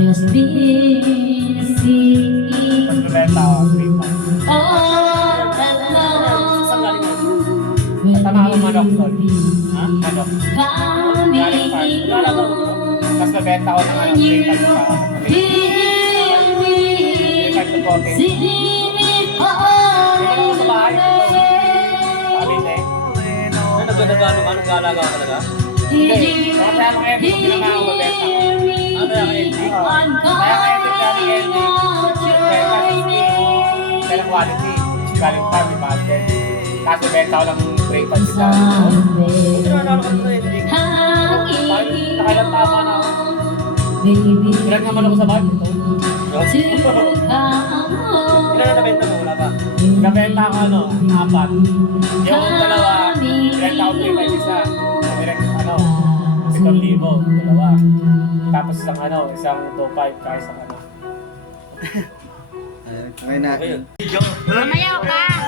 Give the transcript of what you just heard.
just busy Mas mabenta ako, 3.5. all alone. Tama ako manok doon. Ha? Manok. Galing farm. Coming Mas mabenta ko ng ano, 3.5 pa. 3.5 to 14. Ito sa bahay. Sabi hindi. Ano nagdadagano ka? Nag-aalaga ka talaga? Hindi. Mga kaya mga ending, pinama ako mabenta. Ano kaya ka ending? Kaya kaya ending kaya ng ending. Benta 50. Kaya quality. Galing farm, may mahal din. Kaso benta ko ng 3.5 isa. Buti na nanalo ka sa ending. Nakailang tama na ako. Ilan naman ako sa bahay. Ito. Ilan na nabenta mo? Wala pa. Nabenta ako ano, 4. Yung dalawa, benta ko 3.5 isa. Direct ano, 7,000, dalawa. Tapos isang 2.5 kaya isang ano. Ngayon na. Okay yun. Mamayaw ka.